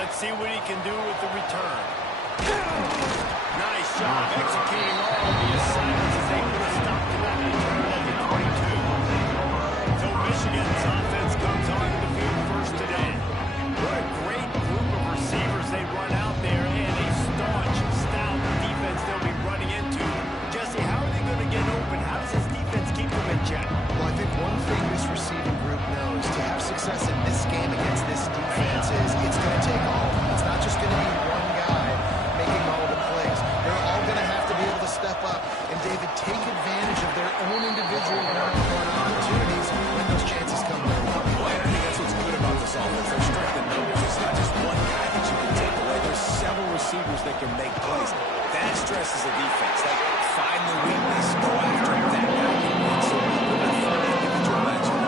Let's see what he can do with the return. Nice job executing all of the assignments as they put a stop to that return at the 22. So Michigan's offense comes onto the field first today. What a great group of receivers they run out there, and a staunch, stout defense they'll be running into. Jesse, how are they going to get open? How does this defense keep them in check? Well, I think one thing this receiving group knows to have success in this game against this defense is it's going to take all. It's not just going to be one guy making all the plays. They're all going to have to be able to step up and, David, take advantage of their own individual one-on-one opportunities when those chances come their way. Well, I think that's what's good about this offense. Their strength in numbers. It's not just one guy that you can take away. There's several receivers that can make plays. That stresses a defense. Like, find the weakness, go after it. That guy can win. So put that front individual matchup.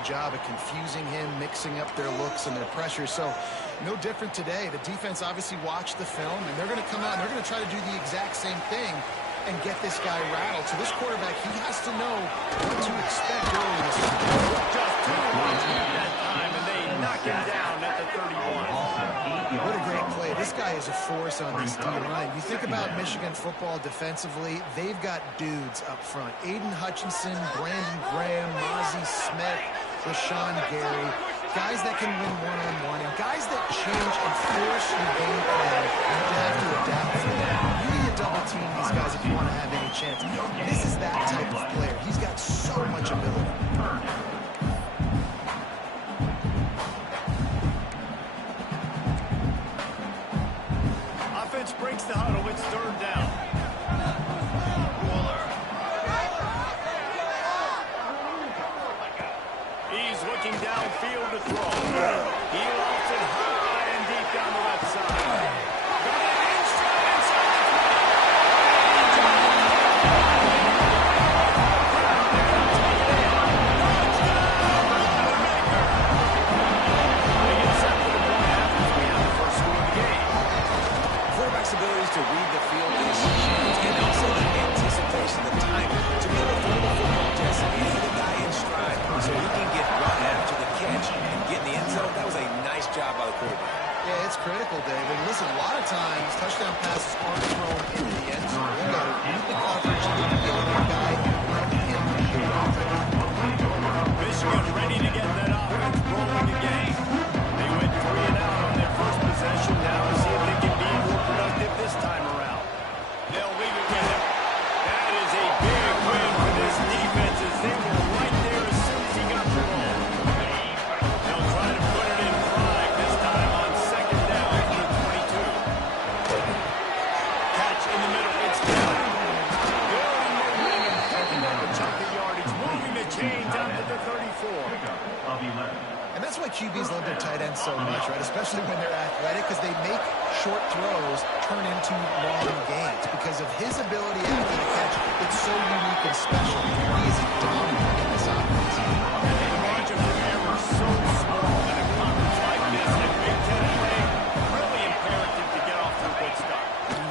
Job of confusing him, mixing up their looks and their pressure. So no different today. The defense obviously watched the film, and they're going to come out and they're going to try to do the exact same thing and get this guy rattled. So this quarterback, he has to know what to expect early in this game. Just 2 runs at that time, and they knock him down at the 31. What a great play. This guy is a force on this D-line. You think about Michigan football defensively, they've got dudes up front. Aiden Hutchinson, Brandon Graham, Mozzie Smith, Rashawn Gary, guys that can win one-on-one, and guys that change and force your game plan to have to adapt for them. You need to double team these guys if you want to have any chance. This is that type of player. He's got so much ability. Offense breaks the huddle. It's 3rd down. He's looking downfield to throw. He lofts it high and deep down the left side. Got it in stride inside the 20. Quarterback's abilities to read the field is huge, and also the anticipation, the time to be able to throw the football, Jesse, and hit the guy in stride so he can get run after the catch and get in the end zone. That was a nice job by the quarterback. Yeah, it's critical, David. Listen, a lot of times touchdown passes aren't thrown into the end zone. You got to read the coverage, you need to get the guy right in the Michigan ready to get that offense rolling again. They went 3 and out on their first possession. Now to see if they can be more productive this time around. They'll leave it with him. That is a big win for this defense as they were right there as soon as he got the ball. They'll try to put it in drive this time on 2nd down from the 22. Catch in the middle. It's down. Building momentum, picking up a chunk of yardage, moving the chains out to the 34. And that's why QBs love their tight ends so much, right? Especially when they're athletic, because they make short throws turn into long gains. Because of his ability after the catch, it's so unique and special. He is dominant in this offense. The margin for error is so small in a conference like this. And Big Ten play, really imperative to get off to a good start.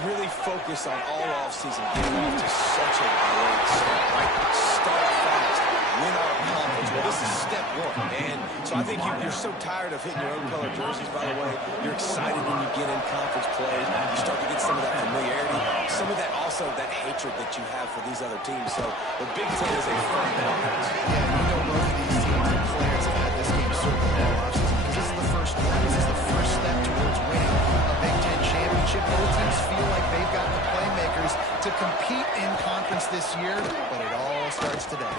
Really focus on all offseason, getting off to such a great start, right? Start fast, win our conference. Well, this is step 1, and so I think you're so tired of hitting your own color jerseys, by the way. You're excited when you get in conference play. You start to get some of that familiarity, some of that also that hatred that you have for these other teams. So the Big Ten is a fun conference. Yeah, you know both of these teams and players have had this game circled all offseason because this is the first one. This is the first step towards winning a Big Ten championship. Both teams feel like they've got the playmakers to compete in conference this year, but it all starts today.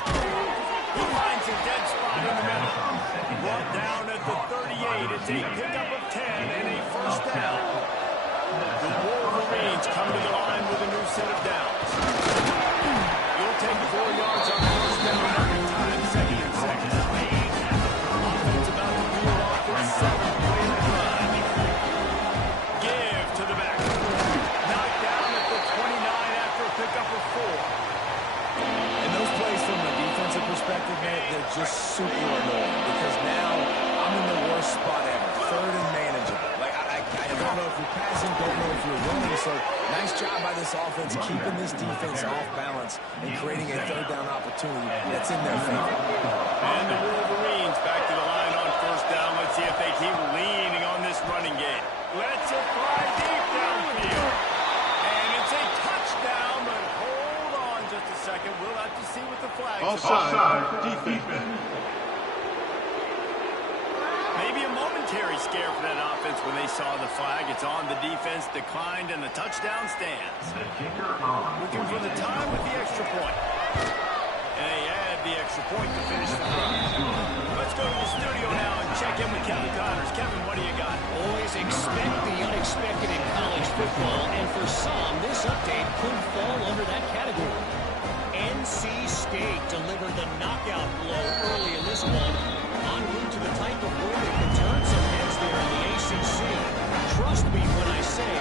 He finds a dead spot in the middle. Brought down at the 38. It's a pickup of 10 and a first down. The Wolverines come to the line with a new set of downs. You'll take 4 yards on first down every time, 2nd and 6. just super annoying because now I'm in the worst spot ever. Third and manageable. Like, I don't know if you're passing, don't know if you're running. So nice job by this offense keeping this defense off balance and creating a third down opportunity that's in their favor. And the Wolverines back to the line on first down. Let's see if they keep leaning on this running game. Let's it fly deep downfield. And it's a touchdown, but hold on just a second. We'll have to see what the flag is. Offside defense. Maybe a momentary scare for that offense when they saw the flag. It's on, the defense declined, and the touchdown stands. Looking for the time with the extra point. And they add the extra point to finish the drive. Let's go to the studio now and check in with Kevin Connors. Kevin, what do you got? Always expect the unexpected in college football, and for some, this update could fall under that category. NC State delivered the knockout blow early in this one, en route to the type of win that could turn some heads there in the ACC. Trust me when I say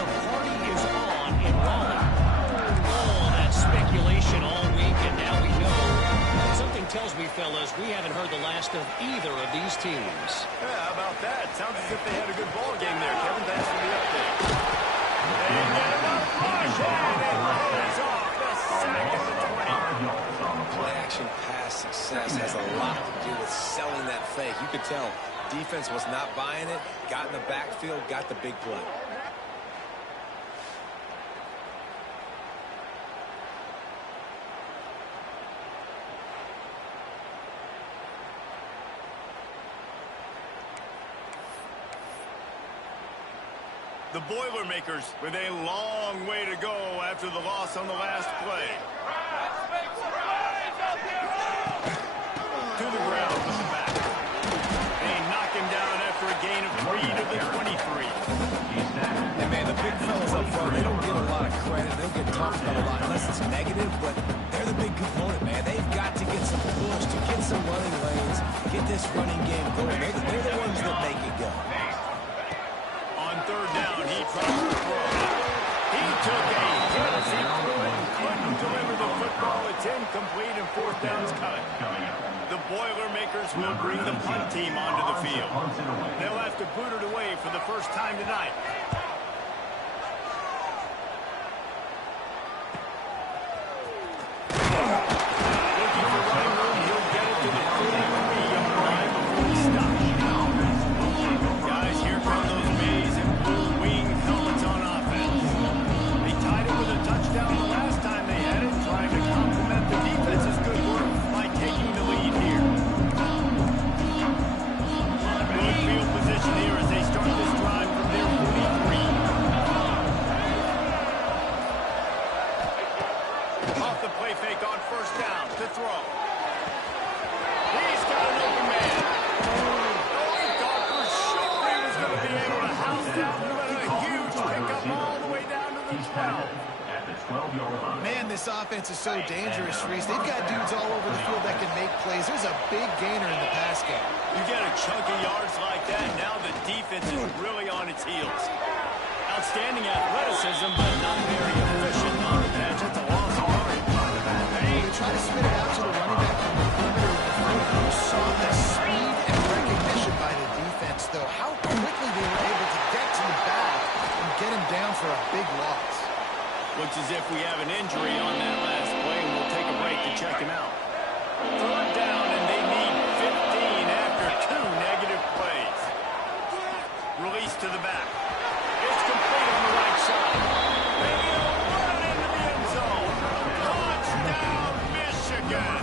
the party is on in Raleigh. All that speculation all week, and now we know. Something tells me, fellas, we haven't heard the last of either of these teams. Yeah, how about that? Sounds as if they had a good ball game there. Kevin, thanks for the update. They get enough rush, and it pays off the sack at the 20. Play-action pass success has a lot to do with selling that fake. You could tell defense was not buying it, got in the backfield, got the big play. The Boilermakers with a long way to go after the loss on the last play. To the ground with the back. They knock him down after a gain of 3 to the 23. And man, the big fellas up front, they don't get a lot of credit. They don't get talked about a lot unless it's negative, but they're the big component, man. They've got to get some push, to get some running lanes, get this running game going. They're the ones that make it go. On third down, he tries to throw. He took a hit as he couldn't deliver the football. It's incomplete and fourth down's cut. The Boilermakers will bring the punt team onto the field. They'll have to boot it away for the first time tonight. Looking for running room, he'll get it to the 43-yard line before he stops. Guys, here come those maize and blue wing helmets on offense. They tied it with a touchdown the last time they had it, trying to complement the defense's good work by taking the lead here. Good field position here as they start this drive from their 43. Off the play fake on first down to throw. He's got an open man. He thought for sure he was going to be able to house down, but a huge pickup all the way down to the 12. Man, this offense is so dangerous, Reese. They've got dudes all over the field that can make plays. There's a big gainer in the pass game. You get a chunk of yards like that, now the defense is really on its heels. Outstanding athleticism, but not very efficient on the patch. That's a loss of yardage. They try to spit it out to the running back on the perimeter. You saw the speed and recognition by the defense, though. How quickly they were able to get to the back and get him down for a big loss. Looks as if we have an injury on that last play, and we'll take a break to check him out. Third down, and they need 15 after 2 negative plays. Release to the back. It's complete on the right side. They'll run into the end zone. Touchdown, Michigan.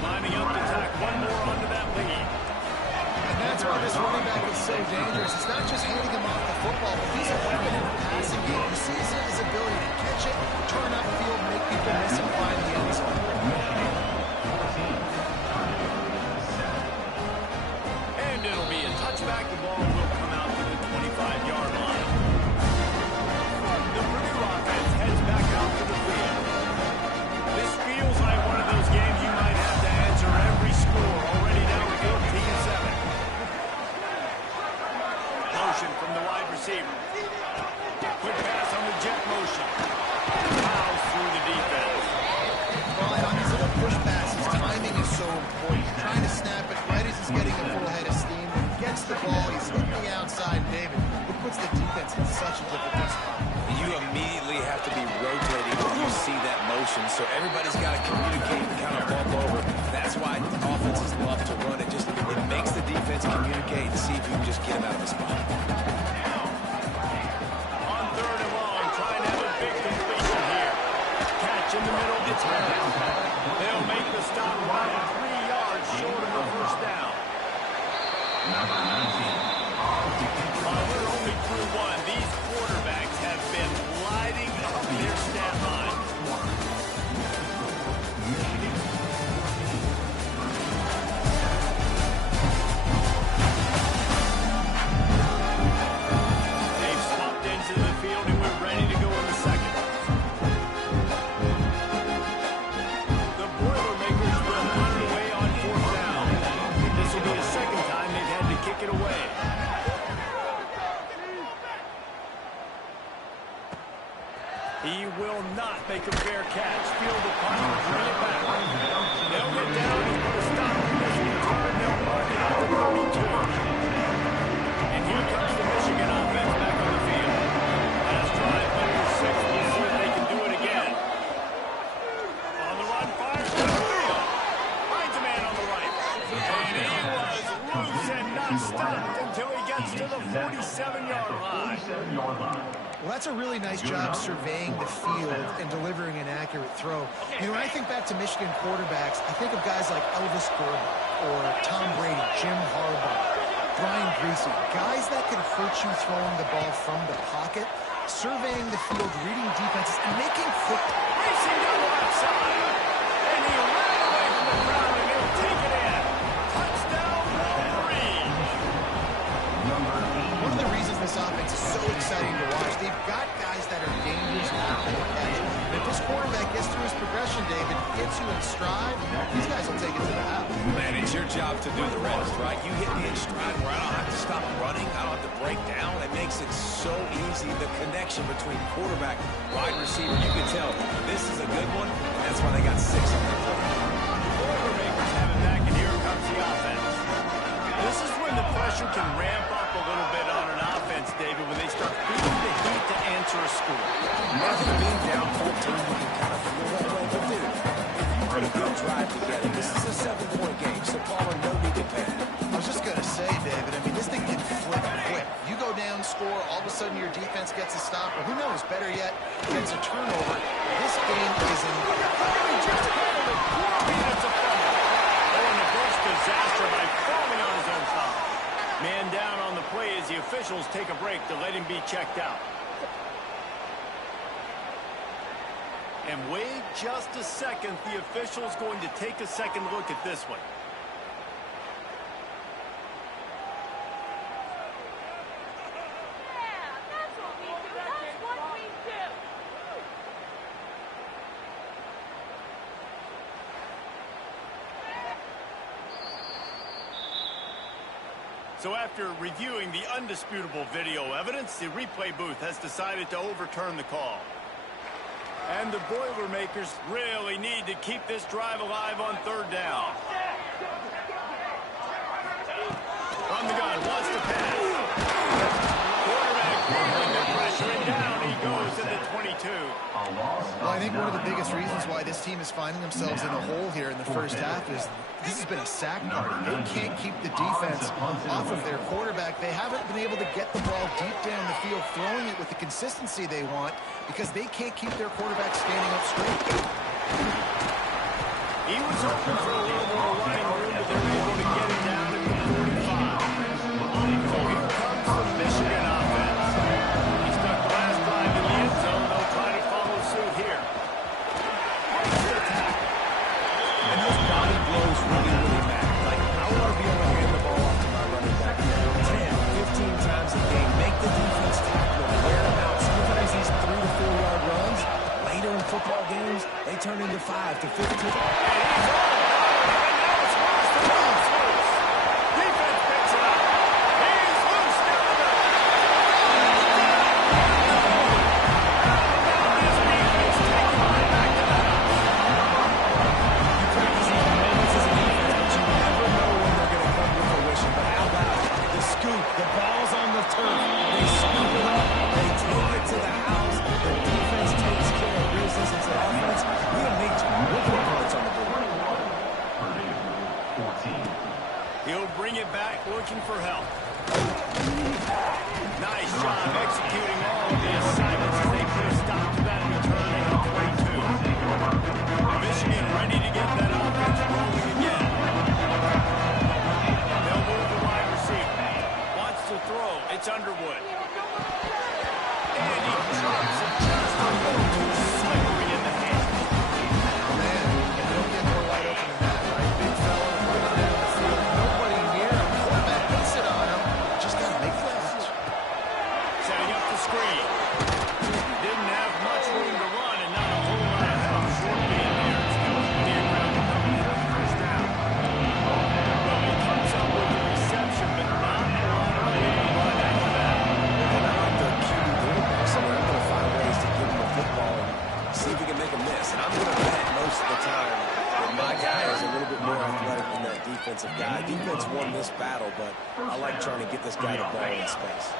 Lining up to tack one more onto that lead. And that's why this running back is so dangerous. It's not just handing him off the football, but he's a weapon in the passing game. You see his ability to catch it, turn upfield, make people miss and find the end zone. And it'll be a touchback. The ball will come out to the 25-yard line. The Purdue offense heads back out to the field. This feels like one of those games you might have to answer every score. Already down 14-7. Motion from the wide receiver. Quick pass on the jet motion. Fouls through the defense. Well, and on these little push passes, timing is so the ball. He's hitting the outside, David. It puts the defense in such a difficult spot. You immediately have to be rotating when you see that motion, so everybody's got to communicate and kind of bump over. That's why offenses love to run it. It makes the defense communicate and see if you can just get him out of the spot. On 3rd and long, trying to have a big completion here. Catch in the middle of the turn. They'll make the stop about 3 yards short of the first down. We're only through one. These quarterbacks have been lighting up their stat line. They've swapped into the field, and we're ready to go in the second. The Boilermakers will underway on 4th down. This will be the second time they've had to kick it away. He will not make a fair catch. Field the punt, bring it back. They'll get down and put a stop to this return. They'll mark it out to 32. And here comes the Michigan offense back on the field. Last drive, number 6. We'll see if they can do it again. On the run, fires to the field. Finds a man on the right. And he was loose and not stopped until he gets to the 47-yard line. Well, that's a really nice job surveying the field and delivering an accurate throw. You know, when I think back to Michigan quarterbacks, I think of guys like Elvis Grbac or Tom Brady, Jim Harbaugh, Brian Greasy, guys that can hurt you throwing the ball from the pocket, surveying the field, reading defenses, and making quick. Racing down the left side, and he ran away from the crowd, and he'll take it in. Touchdown, Wolverine. One of the reasons this offense is so exciting to watch, they've got guys that are dangerous after the catch. And if this quarterback gets through his progression, David, gets you in stride, these guys will take it to the house. Man, it's your job to do the rest, right? You hit me in stride where I don't have to stop running. I don't have to break down. It makes it so easy. The connection between quarterback, wide receiver, you can tell this is a good one, and that's why they got 6 on their play. Boilermakers have it back, and here comes the offense. This is when the pressure can ramp up a little bit on an offense, David, when they start feeling the heat to answer a score. After being down 14, you can kind of feel that way. But dude, if you put a good drive together, this is a 7-point game, so Palmer, no need to panic. I was just going to say, David, I mean, this thing can flip quick. You go down, score, all of a sudden your defense gets a stop, or who knows, better yet, gets a turnover. This game is in... He just handled it. It's a fumble. Oh, and a gross disaster by falling on his own foul. Man down on the play as the officials take a break to let him be checked out. And wait just a second. The official's going to take a second look at this one. So after reviewing the undisputable video evidence, the replay booth has decided to overturn the call. And the Boilermakers really need to keep this drive alive on 3rd down. From the gun, wants to pass. Quarterback feeling the pressure, and down he goes at the 22. Well, I think one of the biggest reasons why this team is finding themselves in a hole here in the first half is this has been a sack party. They can't keep the defense off of their quarterback. They haven't been able to get the ball deep down the field, throwing it with the consistency they want because they can't keep their quarterback standing up straight. He was hoping for a little more running room, but they're able to get it down to the 45. So here comes the Michigan offense. He stuck the last drive in the end zone. They'll try to follow suit here. Breaks the tackle. And those body blows really matter. Like, I want to be able to hand the ball off to my running back 10, 15 times a game. Make the defense tackle him, wear him out. Sometimes these 3 to 4 yard runs, later in football games, they turn into 5 to 15. And he's on. And now He'll bring it back, looking for help. Nice job executing all of the assignments as they put a stop to that return at the 22. Michigan ready to get that offense rolling again. They'll move the wide receiver. Wants to throw. It's Underwood. And he drops it just a little too slippery in the hand. Man, you don't get more wide open than that, right? Big fella running down the field. Nobody near him. Quarterback puts it on him. Just got to make the catch. Setting up the screen. Didn't have much room to run and not a whole lot of help short being there. It's going to be a ground to cover for the first down. Well, he comes up with the reception, but not a lot of leading run after that. And I like the QB quarterback, so I'm going to find ways to give him the football and see if he can make a miss. And I'm going to bet most of the time that my guy is a little bit more athletic than that defensive guy. Defense won this battle, but I like trying to get this guy the ball in space.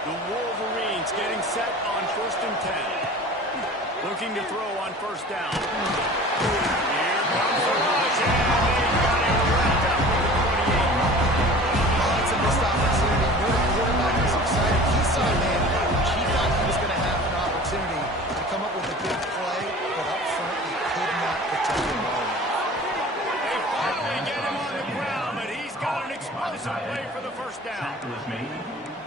The Wolverines getting set on 1st and 10. Looking to throw on 1st down. Here comes the rush, and they got him wrapped up with the 28. Oh, it's a missed opportunity. No, the quarterback was excited. He saw man coverage. He thought he was going to have an opportunity to come up with a big play, but up front he could not protect the ball. They finally get him on the ground, but he's got an explosive play for the 1st down.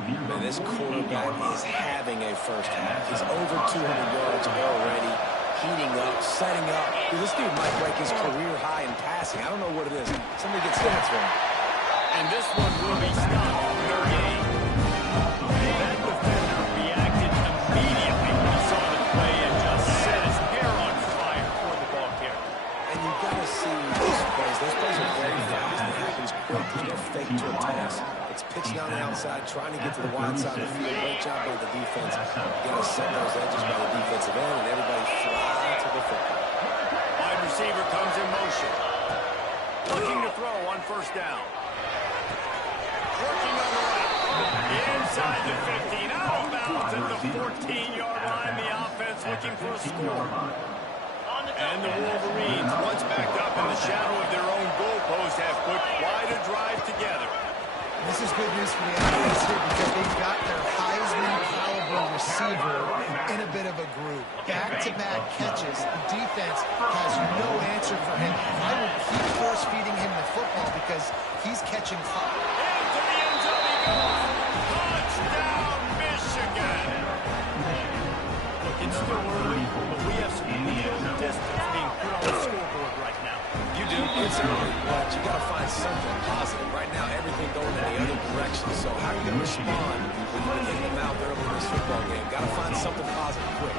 Man, this quarterback is having a first half. He's over 200 yards already, heating up, setting up. Dude, this dude might break his career high in passing. I don't know what it is. Somebody get stats for him. And this one will be stopped. No gain. That defender reacted immediately when he saw the play and just set his hair on fire for the ball carrier. And you've got to see these plays. Those plays are very fast. It happens quick. There's no fake to a toss. It's pitched down the outside, trying to get to the wide side of the field. Great job by the defense. You got to set those edges by the defensive end, and everybody fly to the football. Wide receiver comes in motion. Looking to throw on 1st down. Working on the right. Inside the 15. Out of bounds at the 14-yard line. The offense looking for a score. And the Wolverines, once backed up in the shadow of their own goalpost, have put quite a drive together. This is good news for the offense here because they've got their Heisman-caliber receiver in a bit of a groove. Back-to-back catches. The defense has no answer for him. I will keep force-feeding him the football because he's catching fire. Into the end zone he goes. Touchdown, Michigan. Look, it's still early, but we have some real distance being put on the scoreboard right now. You do. It's early, but you got to find something positive. Right now, everything going in the other direction. So how are you going to respond when you've been hitting them out early in this football game? Got to find something positive quick.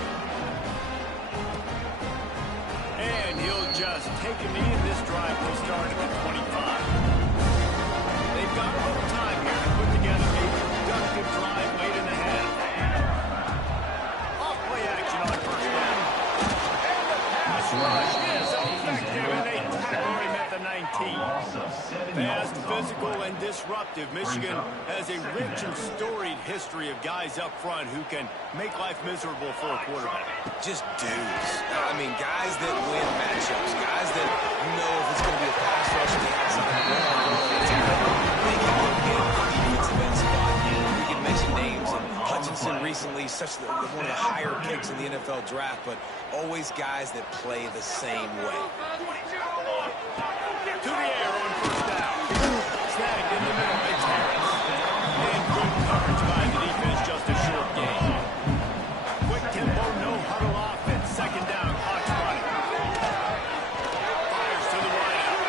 And he'll just take a knee, and this drive will start at the 25. They've got a little time here to put together a productive drive late in the half. Off play action on 1st down. And the pass rush is effective, and they tackle him at the 19. Fast, physical, and disruptive. Michigan has a rich and storied history of guys up front who can make life miserable for a quarterback. Just dudes. I mean, guys that win matchups. Guys that you know if it's going to be a pass rush on the outside, they can go get a defensive end spot. We can mention names. And Hutchinson recently, one of the higher picks in the NFL draft, but always guys that play the same way. To the air on 1st down. Snagged in the middle. It's Harris. And good coverage by the defense. Just a short gain. Quick tempo, no huddle offense. 2nd down. Clock's running. Fires to the wideout.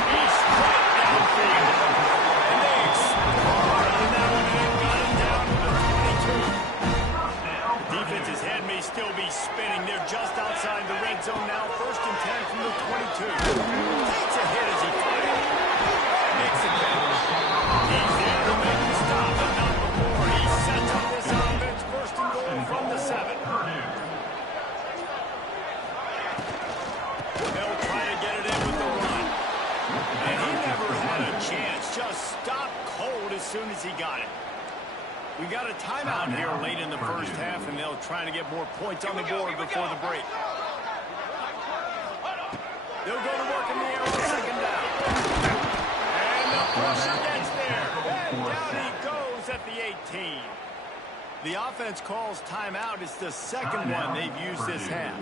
He's right downfield. And they explode on that one. And they've got him down to the 22. The defense's head may still be spinning. They're just outside the red zone now. 1st and 10 from the 22. Takes a hit as he fires. Makes the catch. He's there to make the stop, but not before. He sets up this offense 1st and goal from the 7. They'll try to get it in with the run. And he never had a chance. Just stopped cold as soon as he got it. We got a timeout here late in the 1st half, and they'll try to get more points on the board before the break. They'll go to work in the air on 2nd down. The offense calls timeout. It's the second one they've used this half.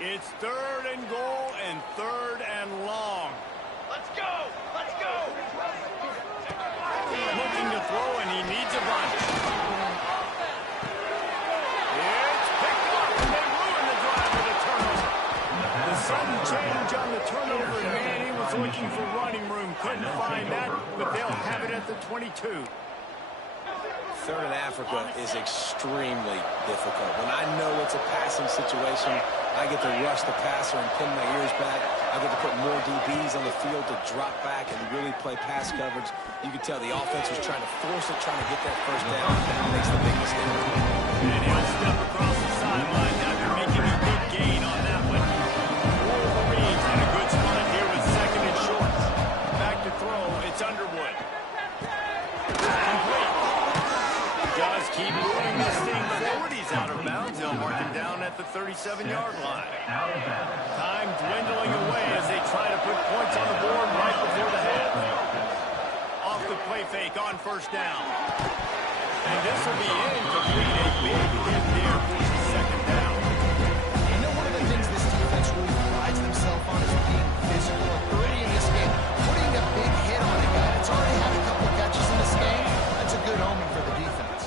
It's 3rd and goal and 3rd and long. Let's go! Let's go! Looking to throw, and he needs a bunch. It's picked up, and they ruin the drive with a turnover. The sudden change on the turnover, and man, he was looking for running room. Couldn't find that, but they'll have it at the 22. 3rd and Africa is extremely difficult. When I know it's a passing situation, I get to rush the passer and pin my ears back. I get to put more DBs on the field to drop back and really play pass coverage. You can tell the offense was trying to force it, trying to get that first down. That makes the big mistake. And he'll step across the sideline after making a big gain on that one. Wolverines in a good spot here with 2nd and short. Back to throw. It's Underwood. Complete. Does keep moving this thing forward. He's out of bounds. They'll mark him down at the 37-yard line. Time dwindling away as they try to put points on the board right before the half. Off the play fake on 1st down. And this will be incomplete. A big hit there for the 2nd down. You know, one of the things this defense really prides themselves on is being physical. Early in this game, putting a big hit on a guy that's already had a couple catches in this game, that's a good omen for the defense.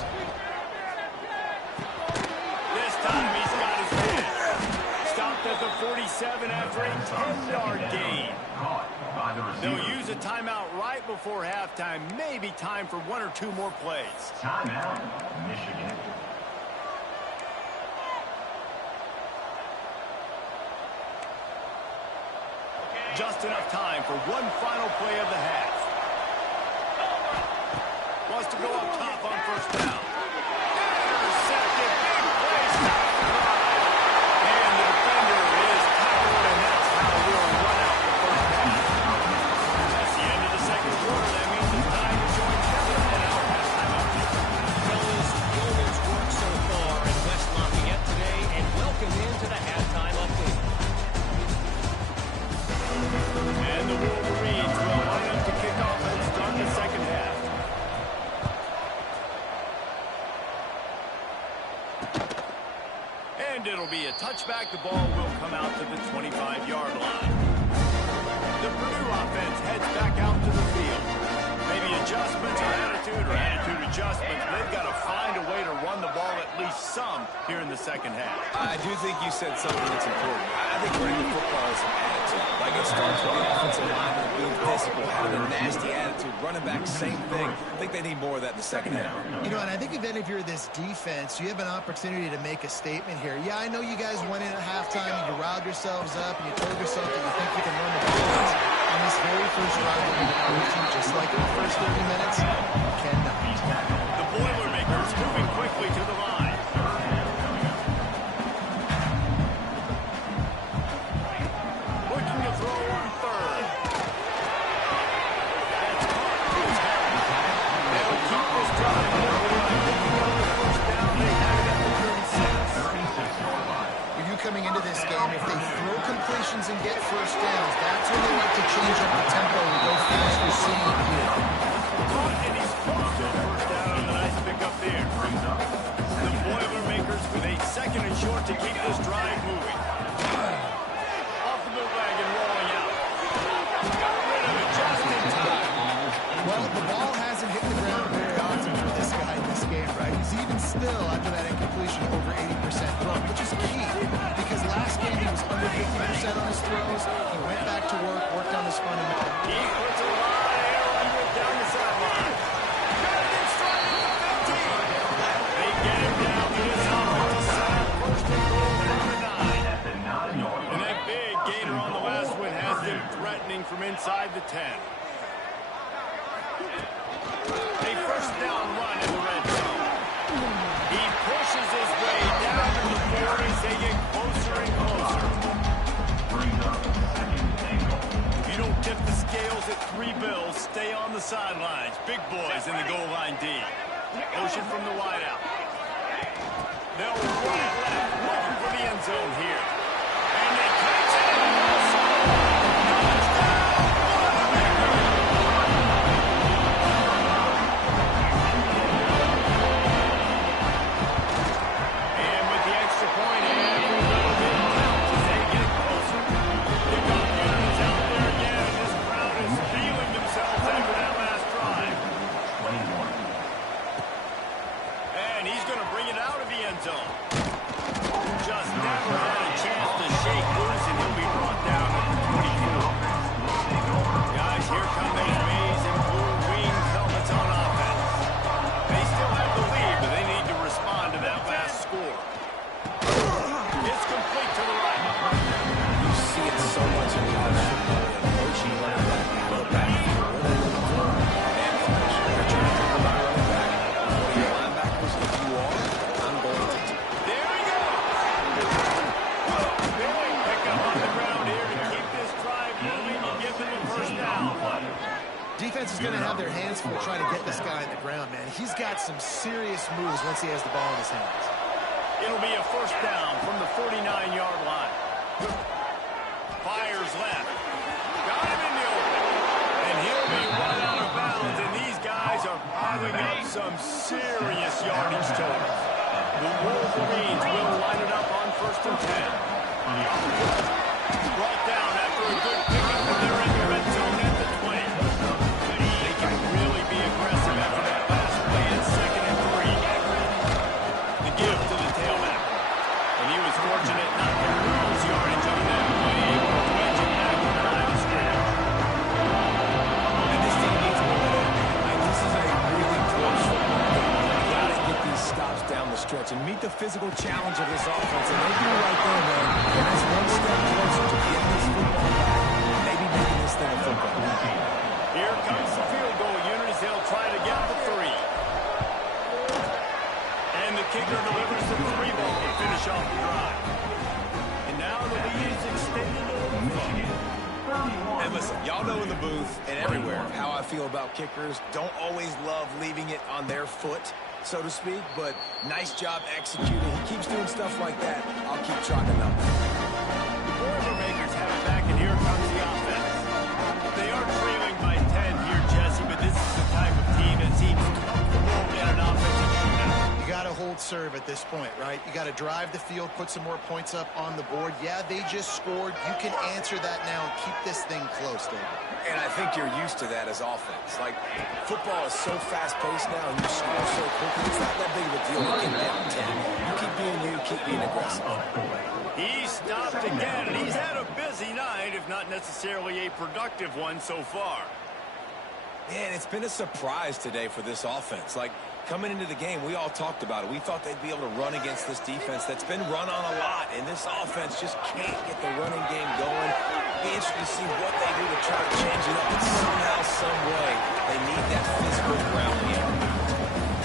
This time he's got his man. Stopped at the 47 after a 10-yard gain. They'll use a timeout right before halftime. Maybe time for 1 or 2 more plays. Timeout, Michigan. Just enough time for one final play of the half. Wants to go up top on 1st down. Intercepted. Big play. Stop the drive. And the defender is tackled, and that's how we'll run out the 1st half. That's the end of the 2nd quarter. That means it's time to join Kevin and our halftime update. Fellas, Yeoman's work so far in West Lafayette today, and welcome into the halftime update. And the Wolverines will line up to kick off and start the 2nd half. And it'll be a touchback. The ball will come out to the 25-yard line. The Purdue offense heads back out to the field. Maybe adjustments or attitude adjustments. They've got to find a way to run the ball at least some here in the 2nd half. I do think you said something that's important. I think running the football is an attitude. Like, it starts with the offensive lineman being physical, having a nasty attitude. Running back, same thing. I think they need more of that in the 2nd half. You know, and I think if you're this defense, you have an opportunity to make a statement here. Yeah, I know you guys went in at halftime and you riled yourselves up and you told yourself that you think you can run the defense. On this very first drive, we're going to prove to you, just like in the first 30 minutes, you cannot. The Boilermakers moving quickly to the line. Looking to throw on 3rd. That's caught. It's Harris. They'll keep this drive moving by picking up the 1st down. They have it at the 36. For you coming into this game, if they throw completions and get 1st downs, that's when they like to change up the tempo and go faster seeing here. Caught, and he's close to the 1st down on the nice pickup there. The Boilermakers with a 2nd and short to keep this drive moving. Off the bootleg and rolling out. Got rid of it just in time. Well, the ball hasn't hit the ground very often for this guy in this game, right? He's even still, after that incompletion, over 80% thrown, which is key, because last game he was under 50% on his throws. He went back to work, worked on his fundamental. He puts a lot of air under it down the sideline. Got it in stride at the 15. They get him down to his offensive side. 1st and goal from the 9. And that big gainer on the last one has them threatening from inside the 10. A 1st down run in the red zone. He pushes his way down to the 40s. They get closer and closer. If you don't tip the scales at 3 bills, stay on the sidelines. Big boys in the goal line D. Motion from the wideout. They'll run it left, looking for the end zone here. And they catch it. Defense is going to have their hands full trying to get this guy on the ground, man. He's got some serious moves once he has the ball in his hands. It'll be a first down from the 49-yard line. Fires left. Got him in the open. And he'll be run out of bounds, and these guys are piling up some serious yardage totals. The Wolverines will line it up on 1st and 10. Brought down after a good pickup, and they're in the red zone at the 20. They can really be aggressive after that last play in 2nd and 3. The give to the tailback. And he was fortunate not to lose yardage on that play, able to wedge it back to the line of scrimmage. And this team needs more of that, man. Like, this is a really close football game. You got to get these stops down the stretch and meet the physical challenge of this offense. And they do it right there, man. And that's one step closer to getting this football back, maybe making this thing a football. Here comes the field goal unit as they'll try to get the 3. And the kicker delivers the 3 ball to finish off the drive. And now the lead is extended over 5. And listen, y'all know in the booth and everywhere how I feel about kickers. Don't always love leaving it on their foot, so to speak, but nice job executing. He keeps doing stuff like that. I'll keep chalking up. The Boilermakers have it back, and here comes the offense. They are trailing by 10 here, Jesse, but this is the type of team that seems comfortable in an offensive shootout. You got to hold serve at this point, right? You got to drive the field, put some more points up on the board. Yeah, they just scored. You can answer that now and keep this thing close, David. And I think you're used to that as offense. Like, football is so fast-paced now, and you score so quickly, it's not that big of a deal to get down 10. You keep being you, keep being aggressive. He stopped again, and he's had a busy night, if not necessarily a productive one so far. Man, it's been a surprise today for this offense. Like, coming into the game, we all talked about it. We thought they'd be able to run against this defense that's been run on a lot, and this offense just can't get the running game going. Be interested to see what they do to try to change it up, but somehow, some way, they need that physical ground game.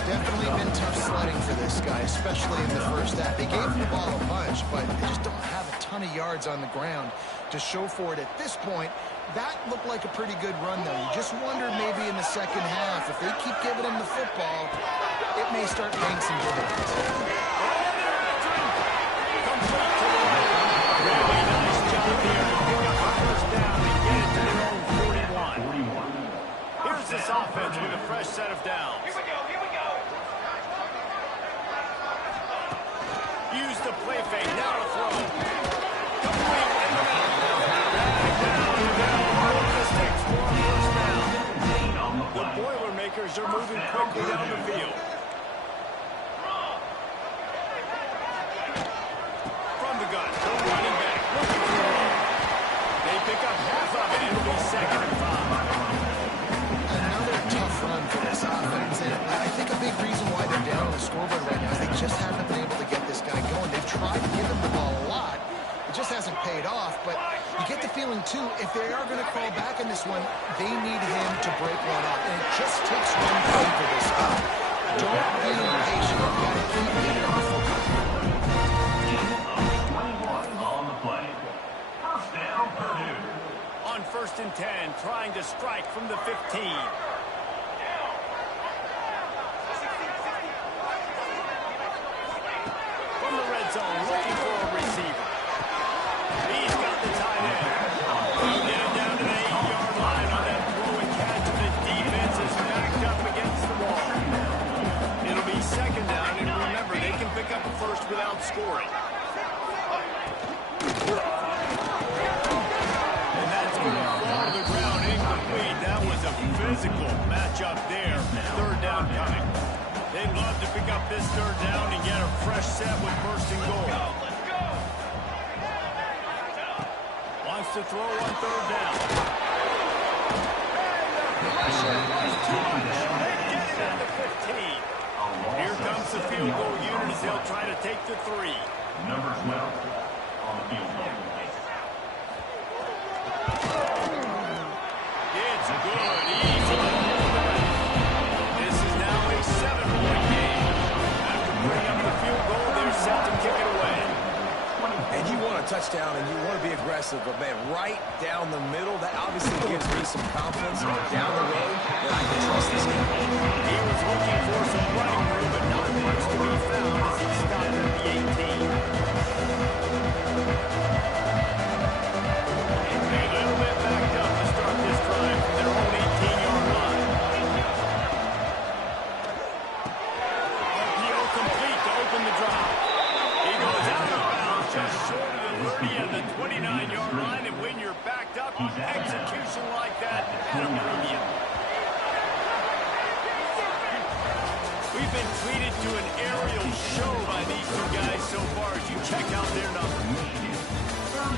Definitely been tough sledding for this guy, especially in the first half. They gave him the ball a bunch, but they just don't have a ton of yards on the ground to show for it at this point. That looked like a pretty good run, though. You just wonder maybe in the second half, if they keep giving him the football, it may start paying some dividends. Really nice job here to pick up a first down and get it to their own 41. Here's this offense with a fresh set of downs. Here we go, here we go. Use the play fake, now to throw. Complete in the middle. Back down and down. Over the sticks for a first down. The Boilermakers are moving quickly down the field. From the gun, the running back looking for the run. They pick up half of it. It'll be 2nd and 5. Another tough run for this offense, and I think a big reason why they're down on the scoreboard right now is they just haven't been able to get this guy going. They've tried to give him the ball a lot. It just hasn't paid off, but you get the feeling, too, if they are going to crawl back in this one, they need him to break one off, and it just takes one play for this guy. Don't be impatient. You got to keep getting him the football. 21 on the play. First down, Purdue. On 1st and 10, trying to strike from the 15. From the red zone, looking for a receiver. He's got the tight end. He'll get it down to the 8-yard line on that throw and catch. The defense is backed up against the wall. It'll be 2nd down, and remember, they can pick up a first without scoring. And that's going to fall to the ground incomplete. That was a physical matchup there. 3rd down coming. They'd love to pick up this 3rd down and get a fresh set with 1st and goal. Let's go. Wants to throw on 3rd down. Pressure is too much. They get it at the 15. Here comes the field goal unit as they'll try to take the 3. Number 12 on the field goal. It's good. Easy. This is now a 7-point game. After bringing up the field goal, they're set to kick it away. And you want a touchdown, and you want to be aggressive, but, man, right down the middle, that obviously gives me some confidence down the road. looking for some running room, but not much to be found as he stopped at the 18. A little bit backed up to start this drive from their own 18-yard line. RPO complete to open the drive. He goes out of bounds just short of the 30 at the 29-yard line, and when you're backed up, execution like that, that'll move you. We've been treated to an aerial show by these two guys so far as you check out their numbers. 31.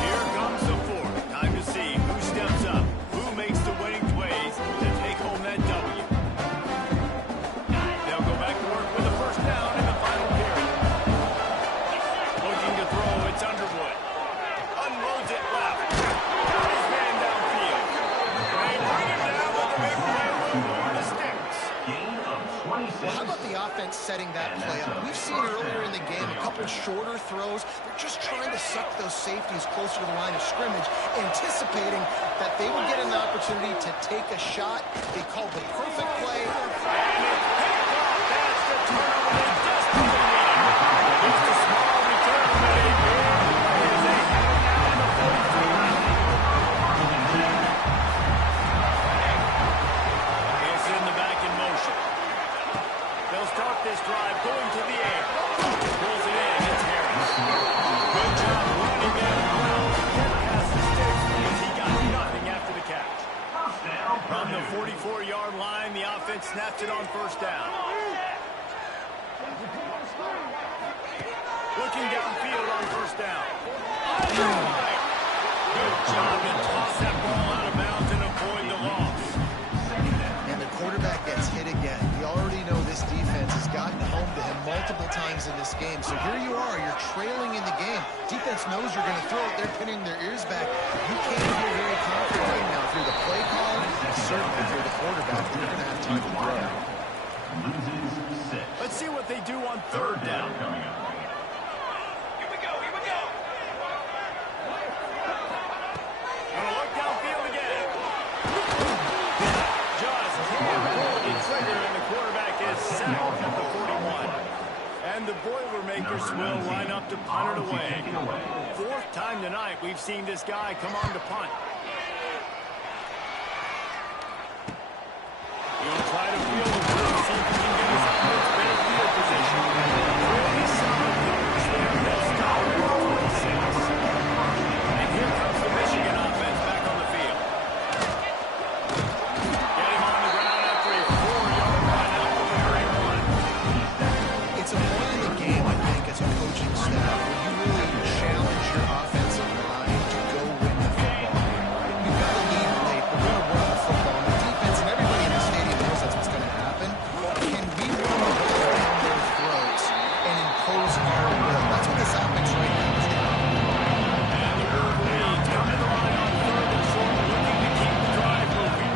Here comes the fourth. Time to see who steps up, who makes the winning plays to take home that W. They'll go back to work with a first down in the final period. Looking to throw, it's Underwood. Unloads it left. Got his man downfield. They bring him down with the big play. Will move the sticks. Gain of 26. Well, how about the offense setting that play up? We've seen earlier in the game a couple shorter throws. They're just trying to suck those safeties closer to the line of scrimmage, anticipating that they would get an opportunity to take a shot. They called the perfect play. And it's picked off. That's the turnover they desperately needed. It's a small return, but a big play as they have it now on the 43. It's in the back in motion. They'll start this drive going to the air. Pulls it in. It's Harris. Good job running that around to get past the sticks because he got nothing after the catch. From the 44-yard line, the offense snaps it on first down. Looking downfield on first down. Good job to toss that ball out of bounds and avoid the loss. And the quarterback gets hit again. We already know this defense has gotten home to him multiple times in this game. So here you are, you're trailing in the game. Defense knows you're going to throw it. They're pinning their ears back. You can't feel very confident right now through the play call, and certainly through the quarterback. You're going to have time to throw. Loses 6. Let's see what they do on third down. Coming up. Here we go, here we go. Gonna look downfield again. Just can't pull the trigger, and the quarterback is sacked at the 41. And the Boilermakers will line up to punt it away. Fourth time tonight we've seen this guy come on to punt. He'll try to field the ball, see if he can get his offense better field position. Really solid coverage there. They'll stop it at 26. And here comes the Michigan offense back on the field. Get him on the ground after a 4-yard run out to the 31. It's a point in the game, I think, as a coaching staff, where you really challenge your offensive line to go win the football game, right? You've got to lead late, but we're going to run the football. And the defense and everybody in the stadium knows that's what's going to happen. Can we run the ball down their throats and impose our will? That's what this offense right now is doing. And the Bird leads down to the line on third and short, looking to keep the drive moving.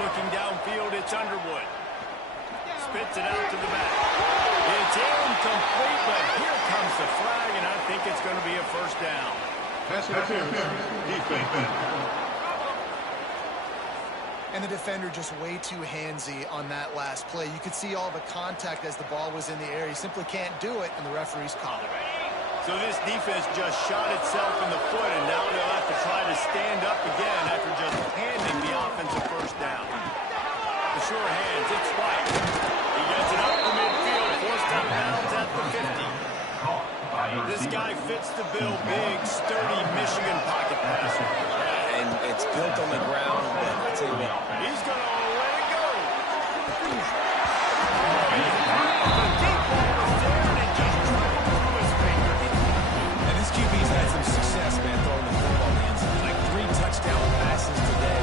Looking downfield, it's Underwood. Spits it out to the back. It's incomplete, but here comes the flag, and I think it's going to be a first down. And the defender just way too handsy on that last play. You could see all the contact as the ball was in the air. He simply can't do it, and the referee's called it. So this defense just shot itself in the foot, and now they'll have to try to stand up again after just handing the offensive first down. The sure hands, it's White. He gets it up to midfield, forced out of bounds at the 50. This guy fits the bill, big, sturdy Michigan pocket passer. And it's built on the ground, but I tell you what. He's going to let it go. The deep ball was there, and it just dribbled through his fingers. And this QB's had some success, man, throwing the football in. Like 3 touchdown passes today.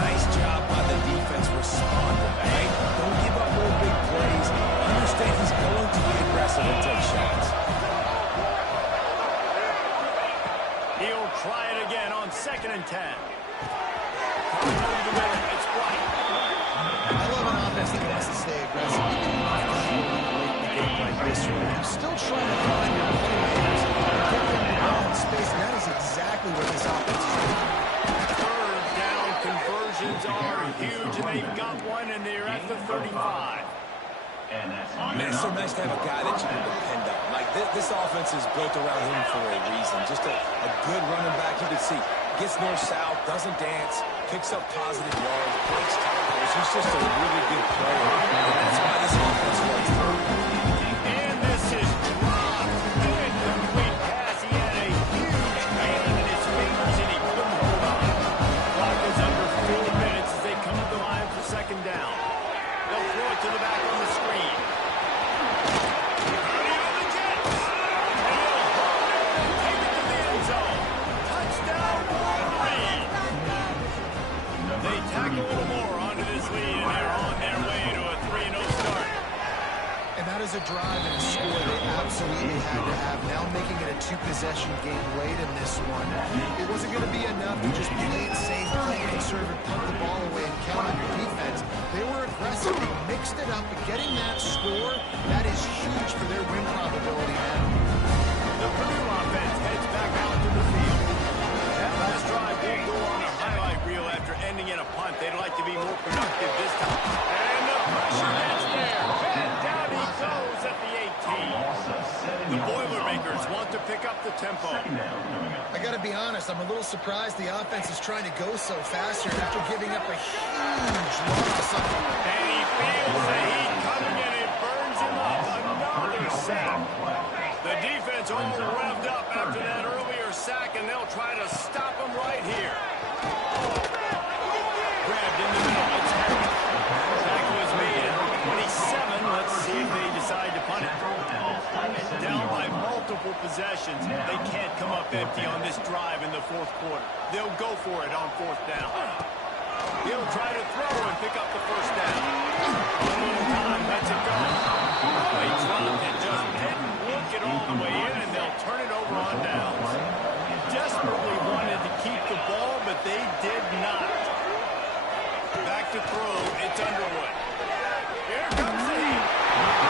Nice job by the defense responding, right? Don't give up real big plays. Understand he's going to be aggressive and take shots. He'll try it again on 2nd and 10. Over the middle, it's White. I love an offense that wants to stay aggressive. Even if you late in the game like this, you're still trying to find your play are huge, and they've got one, and they're at the 35. Man, it's so nice to have a guy that you can depend on. Like, this offense is built around him for a reason. Just a good running back. You can see, gets north-south, doesn't dance, picks up positive yards, breaks tackles. He's just a really good player, and that's why this offense works. And this is dropped. Incomplete pass. He had a huge hand in his fingers, and he couldn't hold on. Clock is under 4 minutes as they come to the line for second down. They'll throw it to the back on the screen. Purdy on the Jets. And he'll hold it and take it to the end zone. Touchdown, Wolverine. They tack a little more onto this lead, and they're on their way to a 3-0 start. And that is a drive and a score they absolutely had to have. Now making it a two-possession game late in this one. It wasn't going to be enough to just play it safe, play it conservative, pump the ball away, and count on your defense. They were aggressive. They mixed it up. But getting that score, that is huge for their win probability now. The Purdue offense heads back out to the field. That last drive did go on a highlight reel after ending in a punt. They'd like to be more productive this time. And the pressure gets there. And down he goes at the 18. The Boilermakers want to pick up the tempo. I got to be honest, I'm a little surprised the offense is trying to go so fast here after giving up a huge loss. And he feels the heat coming and it burns him up. Another sack. The defense all revved up after that earlier sack, and they'll try to stop him right here. Grabbed in the middle. It's Harry. Tackle is made at 27. Let's see if they decide to punt it. Down by multiple possessions. They can't come up empty on this drive in the fourth quarter. They'll go for it on fourth down. He'll try to throw and pick up the first down. One little time, lets it go. Oh, he dropped it, just didn't work it all the way in, and they'll turn it over on downs. Desperately wanted to keep the ball, but they did not. Back to throw, it's Underwood. Here comes the heat.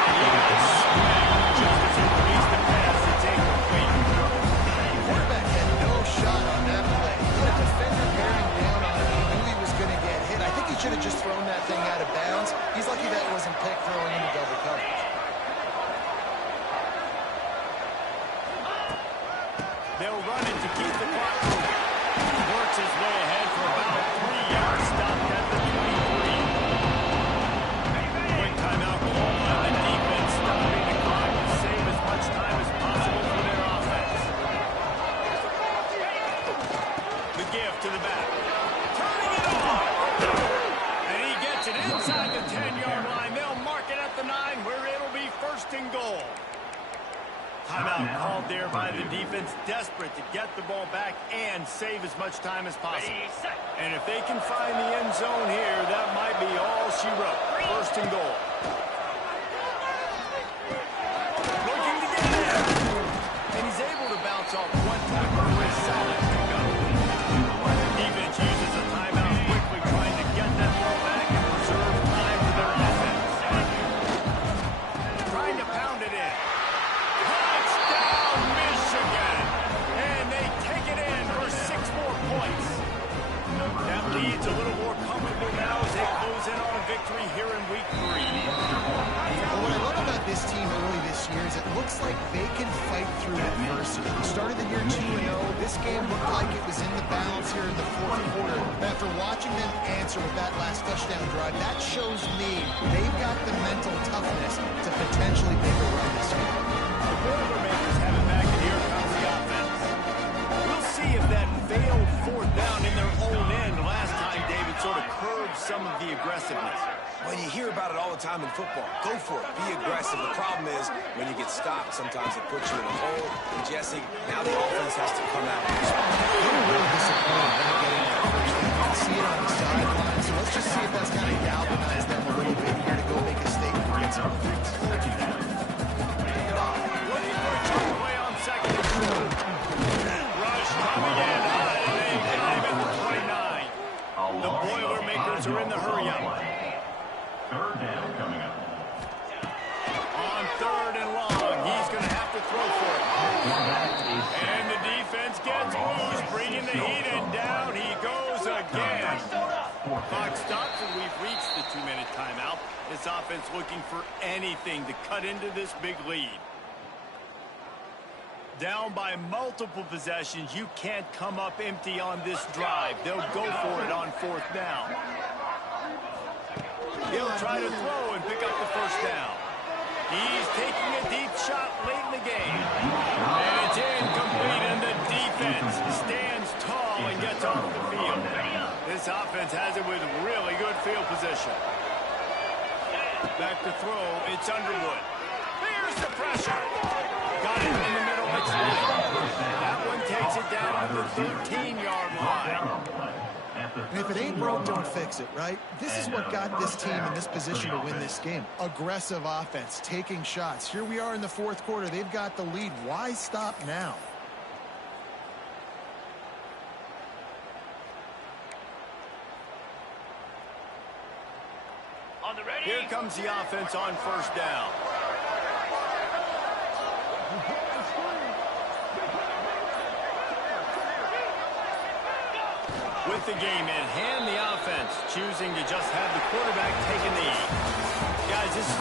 He got smacked just as he released the pass. It's incomplete. The quarterback had no shot on that play. He had a defender bearing down on him. He knew he was going to get hit. I think he should have just thrown that thing out of bounds. He's lucky that wasn't picked throwing into double coverage. They'll run it to keep the clock moving. Works his way ahead for about 3 yards. Stopped at the 23. Quick timeout called by the defense, stopping the clock to save as much time as possible for their offense. The gift to the back. Turning it on. And he gets it inside the 10-yard line. They'll mark it at the 9 where it'll be first and goal. Timeout called there by the defense, desperate to get the ball back and save as much time as possible. And if they can find the end zone here, that might be all she wrote. First and goal. Looking to get there. And he's able to bounce off one tackle for a solid pickup. The defense uses a timeout quickly, trying to get that ball back and preserve time for their offense. Trying to pound it in. Touchdown, Michigan! And they take it in for 6 more points. That lead's a little more comfortable now as they close in on a victory here in week 3. Well, what I love about this team early this year is it looks like they can fight through adversity. We started the year 2-0. This game looked like it was in the balance here in the fourth quarter. But after watching them answer with that last touchdown drive, that shows me they've got the mental toughness to potentially make a run this year. The Boilermakers have it back, and here comes the offense. We'll see if that failed fourth down in their own end last time, David, sort of curbed some of the aggressiveness. Well, you hear about it all the time in football. Go for it. Be aggressive. The problem is when you get stopped, sometimes it puts you in a hole. And Jesse, now the offense has to come out and respond. They're really disappointed not getting that first down. You can see it on the sideline. So let's just see if that's kind of galvanized them a little bit here to go make a statement and get some points. Looking for a chunk play on second and short. Rush coming in high, and they got him at the 29. The Boilermakers are in the hurry-up. Third down coming up. On third and long, he's going to have to throw for it. And the defense gets loose, bringing the heat, and down he goes again. Clock stops, and we've reached the 2-minute timeout. This offense looking for anything to cut into this big lead. Down by multiple possessions, you can't come up empty on this drive. They'll go for it on 4th down. He'll try to throw and pick up the first down. He's taking a deep shot late in the game. And it's incomplete, and the defense stands tall and gets off the field. This offense has it with really good field position. Back to throw, it's Underwood. Here's the pressure. Got it in the middle. It's that one takes it down to the 13-yard line. And if it ain't broke, don't fix it, right? This is what got this team in this position to win this game. Aggressive offense, taking shots. Here we are in the 4th quarter. They've got the lead. Why stop now? On the ready. Here comes the offense on 1st down. With the game in hand, the offense choosing to just have the quarterback take a knee. Guys, this is